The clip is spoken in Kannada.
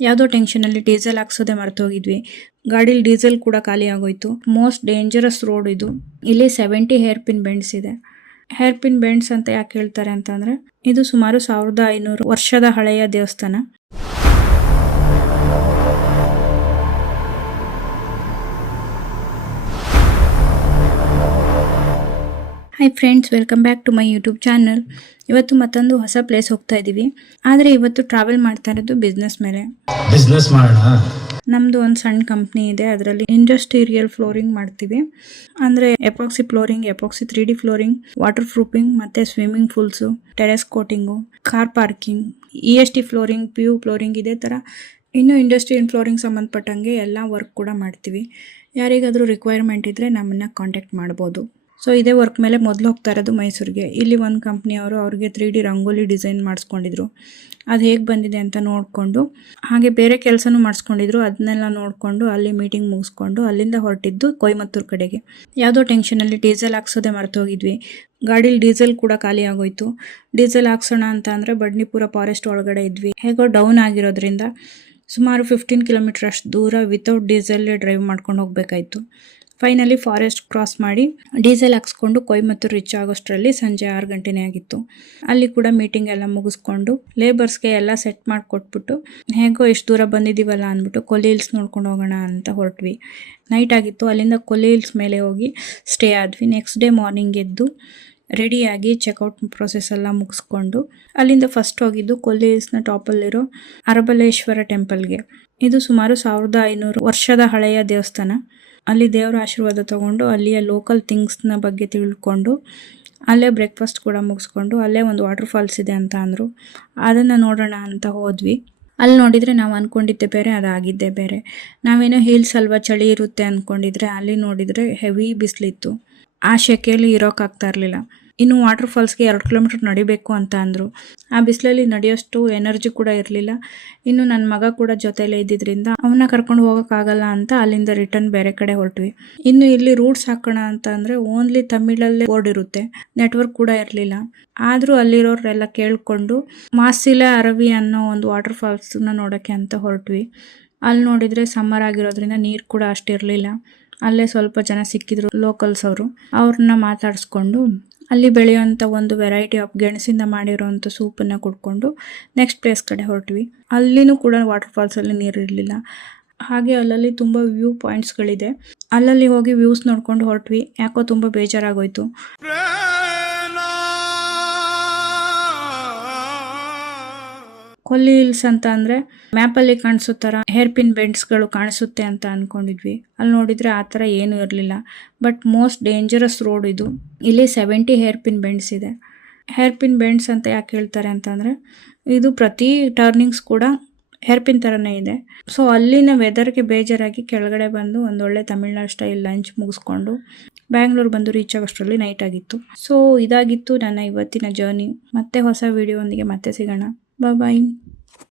ಯಾವುದೋ ಟೆನ್ಷನಲ್ಲಿ ಡೀಸೆಲ್ ಹಾಕ್ಸೋದೆ ಮರ್ತೋಗಿದ್ವಿ. ಗಾಡೀಲಿ ಡೀಸೆಲ್ ಕೂಡ ಖಾಲಿ ಆಗೋಯ್ತು. ಮೋಸ್ಟ್ ಡೇಂಜರಸ್ ರೋಡ್ ಇದು. ಇಲ್ಲಿ 70 ಹೇರ್ ಪಿನ್ ಬೆಂಡ್ಸ್ ಇದೆ. ಹೇರ್ ಪಿನ್ ಬೆಂಡ್ಸ್ ಅಂತ ಯಾಕೆ ಹೇಳ್ತಾರೆ ಅಂತಂದ್ರೆ, ಇದು ಸುಮಾರು 1500 ವರ್ಷದ ಹಳೆಯ ದೇವಸ್ಥಾನ. Hi friends, welcome back to my YouTube channel. ಇವತ್ತು ಮತ್ತೊಂದು ಹೊಸ ಪ್ಲೇಸ್ ಹೋಗ್ತಾ ಇದ್ದೀವಿ. ಆದರೆ ಇವತ್ತು ಟ್ರಾವೆಲ್ ಮಾಡ್ತಾ ಇರೋದು ಬಿಸ್ನೆಸ್ ಮೇಲೆ. ಬಿಸ್ನೆಸ್ ಮಾಡೋಣ. ನಮ್ಮದು ಒಂದು ಸಣ್ಣ ಕಂಪ್ನಿ ಇದೆ. ಅದರಲ್ಲಿ ಇಂಡಸ್ಟ್ರಿಯಲ್ ಫ್ಲೋರಿಂಗ್ ಮಾಡ್ತೀವಿ. ಅಂದರೆ epoxy flooring, epoxy 3D flooring, waterproofing ಮತ್ತು swimming pools, terrace coating, car parking, EST flooring, PU flooring, ಇದೇ ಥರ ಇನ್ನು ಇಂಡಸ್ಟ್ರಿಯಲ್ ಫ್ಲೋರಿಂಗ್ ಸಂಬಂಧಪಟ್ಟಂಗೆ ಎಲ್ಲ ವರ್ಕ್ ಕೂಡ ಮಾಡ್ತೀವಿ. ಯಾರಿಗಾದರೂ ರಿಕ್ವೈರ್ಮೆಂಟ್ ಇದ್ದರೆ ನಮ್ಮನ್ನು ಕಾಂಟ್ಯಾಕ್ಟ್ ಮಾಡ್ಬೋದು. ಸೊ ಇದೇ ವರ್ಕ್ ಮೇಲೆ ಮೊದಲು ಹೋಗ್ತಾ ಇರೋದು ಮೈಸೂರಿಗೆ. ಇಲ್ಲಿ ಒಂದು ಕಂಪ್ನಿಯವರು ಅವ್ರಿಗೆ 3D ರಂಗೋಲಿ ಡಿಸೈನ್ ಮಾಡಿಸ್ಕೊಂಡಿದ್ರು. ಅದು ಹೇಗೆ ಬಂದಿದೆ ಅಂತ ನೋಡಿಕೊಂಡು, ಹಾಗೆ ಬೇರೆ ಕೆಲಸನೂ ಮಾಡಿಸ್ಕೊಂಡಿದ್ರು. ಅದನ್ನೆಲ್ಲ ನೋಡಿಕೊಂಡು ಅಲ್ಲಿ ಮೀಟಿಂಗ್ ಮುಗಿಸ್ಕೊಂಡು ಅಲ್ಲಿಂದ ಹೊರಟಿದ್ದು ಕೊಯಮತ್ತೂರು ಕಡೆಗೆ. ಯಾವುದೋ ಟೆನ್ಷನಲ್ಲಿ ಡೀಸೆಲ್ ಹಾಕ್ಸೋದೆ ಮರ್ತೋಗಿದ್ವಿ. ಗಾಡೀಲಿ ಡೀಸೆಲ್ ಕೂಡ ಖಾಲಿ ಆಗೋಯ್ತು. ಡೀಸೆಲ್ ಹಾಕ್ಸೋಣ ಅಂತ ಅಂದರೆ ಬಡ್ನಿಪುರ ಫಾರೆಸ್ಟ್ ಒಳಗಡೆ ಇದ್ವಿ. ಹೇಗೋ ಡೌನ್ ಆಗಿರೋದ್ರಿಂದ ಸುಮಾರು 15 ಕಿಲೋಮೀಟರ್ ಅಷ್ಟು ದೂರ ವಿತೌಟ್ ಡೀಸೆಲ್ಲೇ ಡ್ರೈವ್ ಮಾಡ್ಕೊಂಡು ಹೋಗಬೇಕಾಯಿತು. ಫೈನಲಿ ಫಾರೆಸ್ಟ್ ಕ್ರಾಸ್ ಮಾಡಿ ಡೀಸೆಲ್ ಹಾಕ್ಸ್ಕೊಂಡು ಕೊಯಮತ್ತೂರು ರೀಚ್ ಆಗೋಷ್ಟರಲ್ಲಿ ಸಂಜೆ 6 ಗಂಟೆನೇ ಆಗಿತ್ತು. ಅಲ್ಲಿ ಕೂಡ ಮೀಟಿಂಗ್ ಎಲ್ಲ ಮುಗಿಸ್ಕೊಂಡು ಲೇಬರ್ಸ್ಗೆ ಎಲ್ಲ ಸೆಟ್ ಮಾಡಿಕೊಟ್ಬಿಟ್ಟು ಹೇಗೋ ಇಷ್ಟು ದೂರ ಬಂದಿದ್ದೀವಲ್ಲ ಅಂದ್ಬಿಟ್ಟು ಕೊಲ್ಲಿ ಹಿಲ್ಸ್ ನೋಡ್ಕೊಂಡು ಹೋಗೋಣ ಅಂತ ಹೊರಟ್ವಿ. ನೈಟ್ ಆಗಿತ್ತು. ಅಲ್ಲಿಂದ ಕೊಲ್ಲಿ ಹಿಲ್ಸ್ ಮೇಲೆ ಹೋಗಿ ಸ್ಟೇ ಆದ್ವಿ. ನೆಕ್ಸ್ಟ್ ಡೇ ಮಾರ್ನಿಂಗ್ ಎದ್ದು ರೆಡಿಯಾಗಿ ಚೆಕ್ಔಟ್ ಪ್ರೊಸೆಸ್ ಎಲ್ಲ ಮುಗಿಸ್ಕೊಂಡು ಅಲ್ಲಿಂದ ಫಸ್ಟ್ ಹೋಗಿದ್ದು ಕೊಲ್ಲಿ ಹಿಲ್ಸ್ನ ಟಾಪಲ್ಲಿರೋ ಅರಬಲೇಶ್ವರ ಟೆಂಪಲ್ಗೆ. ಇದು ಸುಮಾರು 1500 ವರ್ಷದ ಹಳೆಯ ದೇವಸ್ಥಾನ. ಅಲ್ಲಿ ದೇವರ ಆಶೀರ್ವಾದ ತಗೊಂಡು ಅಲ್ಲಿಯ ಲೋಕಲ್ ಥಿಂಗ್ಸ್ನ ಬಗ್ಗೆ ತಿಳ್ಕೊಂಡು ಅಲ್ಲೇ ಬ್ರೇಕ್ಫಾಸ್ಟ್ ಕೂಡ ಮುಗಿಸ್ಕೊಂಡು ಅಲ್ಲೇ ಒಂದು ವಾಟರ್ ಫಾಲ್ಸ್ ಇದೆ ಅಂತ ಅಂದರು. ಅದನ್ನು ನೋಡೋಣ ಅಂತ ಹೋದ್ವಿ. ಅಲ್ಲಿ ನೋಡಿದರೆ ನಾವು ಅಂದ್ಕೊಂಡಿದ್ದೆ ಬೇರೆ, ಅದಾಗಿದ್ದೆ ಬೇರೆ. ನಾವೇನೋ ಹಿಲ್ಸ್ ಅಲ್ವಾ ಚಳಿ ಇರುತ್ತೆ ಅಂದ್ಕೊಂಡಿದ್ರೆ ಅಲ್ಲಿ ನೋಡಿದರೆ ಹೆವಿ ಬಿಸಿಲಿತ್ತು. ಆ ಶೆಕೆಯಲ್ಲಿ ಇರೋಕ್ಕಾಗ್ತಾ ಇರಲಿಲ್ಲ. ಇನ್ನು ವಾಟರ್ ಫಾಲ್ಸ್ಗೆ 2 ಕಿಲೋಮೀಟರ್ ನಡಿಬೇಕು ಅಂತ ಅಂದರು. ಆ ಬಿಸಿಲಲ್ಲಿ ನಡೆಯೋಷ್ಟು ಎನರ್ಜಿ ಕೂಡ ಇರಲಿಲ್ಲ. ಇನ್ನು ನನ್ನ ಮಗ ಕೂಡ ಜೊತೆಲೇ ಇದ್ದಿದ್ದರಿಂದ ಅವನ್ನ ಕರ್ಕೊಂಡು ಹೋಗೋಕ್ಕಾಗಲ್ಲ ಅಂತ ಅಲ್ಲಿಂದ ರಿಟರ್ನ್ ಬೇರೆ ಕಡೆ ಹೊರಟ್ವಿ. ಇನ್ನು ಇಲ್ಲಿ ರೂಟ್ಸ್ ಹಾಕೋಣ ಅಂತ ಅಂದರೆ ಓನ್ಲಿ ತಮಿಳಲ್ಲೇ ಬೋರ್ಡ್ ಇರುತ್ತೆ, ನೆಟ್ವರ್ಕ್ ಕೂಡ ಇರಲಿಲ್ಲ. ಆದರೂ ಅಲ್ಲಿರೋರೆಲ್ಲ ಕೇಳಿಕೊಂಡು ಮಾಸಿಲ ಅರವಿ ಅನ್ನೋ ಒಂದು ವಾಟರ್ ಫಾಲ್ಸ್ನ ನೋಡೋಕ್ಕೆ ಅಂತ ಹೊರಟ್ವಿ. ಅಲ್ಲಿ ನೋಡಿದರೆ ಸಮ್ಮರ್ ಆಗಿರೋದ್ರಿಂದ ನೀರು ಕೂಡ ಅಷ್ಟಿರಲಿಲ್ಲ. ಅಲ್ಲೇ ಸ್ವಲ್ಪ ಜನ ಸಿಕ್ಕಿದ್ರು ಲೋಕಲ್ಸ್ ಅವರು. ಅವ್ರನ್ನ ಮಾತಾಡಿಸ್ಕೊಂಡು ಅಲ್ಲಿ ಬೆಳೆಯುವಂಥ ಒಂದು ವೆರೈಟಿ ಆಫ್ ಗೆಣಸಿಂದ ಮಾಡಿರೋವಂಥ ಸೂಪನ್ನು ಕುಡ್ಕೊಂಡು ನೆಕ್ಸ್ಟ್ ಪ್ಲೇಸ್ ಕಡೆ ಹೊರಟ್ವಿ. ಅಲ್ಲಿನೂ ಕೂಡ ವಾಟರ್ ಫಾಲ್ಸಲ್ಲಿ ನೀರು ಇರಲಿಲ್ಲ. ಹಾಗೆ ಅಲ್ಲಲ್ಲಿ ತುಂಬ ವ್ಯೂ ಪಾಯಿಂಟ್ಸ್ಗಳಿದೆ. ಅಲ್ಲಲ್ಲಿ ಹೋಗಿ ವ್ಯೂಸ್ ನೋಡ್ಕೊಂಡು ಹೊರಟ್ವಿ. ಯಾಕೋ ತುಂಬ ಬೇಜಾರಾಗೋಯ್ತು. ಕೊಲ್ಲಿ ಹಿಲ್ಸ್ ಅಂತ ಅಂದರೆ ಮ್ಯಾಪಲ್ಲಿ ಕಾಣಿಸೋ ಥರ ಹೇರ್ ಪಿನ್ ಬೆಂಡ್ಸ್ಗಳು ಕಾಣಿಸುತ್ತೆ ಅಂತ ಅಂದ್ಕೊಂಡಿದ್ವಿ. ಅಲ್ಲಿ ನೋಡಿದರೆ ಆ ಥರ ಏನೂ ಇರಲಿಲ್ಲ. ಬಟ್ ಮೋಸ್ಟ್ ಡೇಂಜರಸ್ ರೋಡ್ ಇದು. ಇಲ್ಲಿ 70 ಹೇರ್ ಪಿನ್ ಬೆಂಡ್ಸ್ ಇದೆ. ಹೇರ್ ಪಿನ್ ಬೆಂಡ್ಸ್ ಅಂತ ಯಾಕೆ ಹೇಳ್ತಾರೆ ಅಂತಂದರೆ, ಇದು ಪ್ರತಿ ಟರ್ನಿಂಗ್ಸ್ ಕೂಡ ಹೇರ್ ಪಿನ್ ಥರನೇ ಇದೆ. ಸೊ ಅಲ್ಲಿನ ವೆದರ್ಗೆ ಬೇಜಾರಾಗಿ ಕೆಳಗಡೆ ಬಂದು ಒಂದೊಳ್ಳೆ ತಮಿಳ್ನಾಡು ಸ್ಟೈಲ್ ಲಂಚ್ ಮುಗಿಸ್ಕೊಂಡು ಬ್ಯಾಂಗ್ಳೂರು ಬಂದು ರೀಚ್ ಆಗೋಷ್ಟರಲ್ಲಿ ನೈಟ್ ಆಗಿತ್ತು. ಸೊ ಇದಾಗಿತ್ತು ನನ್ನ ಇವತ್ತಿನ ಜರ್ನಿ. ಮತ್ತೆ ಹೊಸ ವಿಡಿಯೋ ಒಂದಿಗೆ ಮತ್ತೆ ಸಿಗೋಣ. ಬಾಯ್.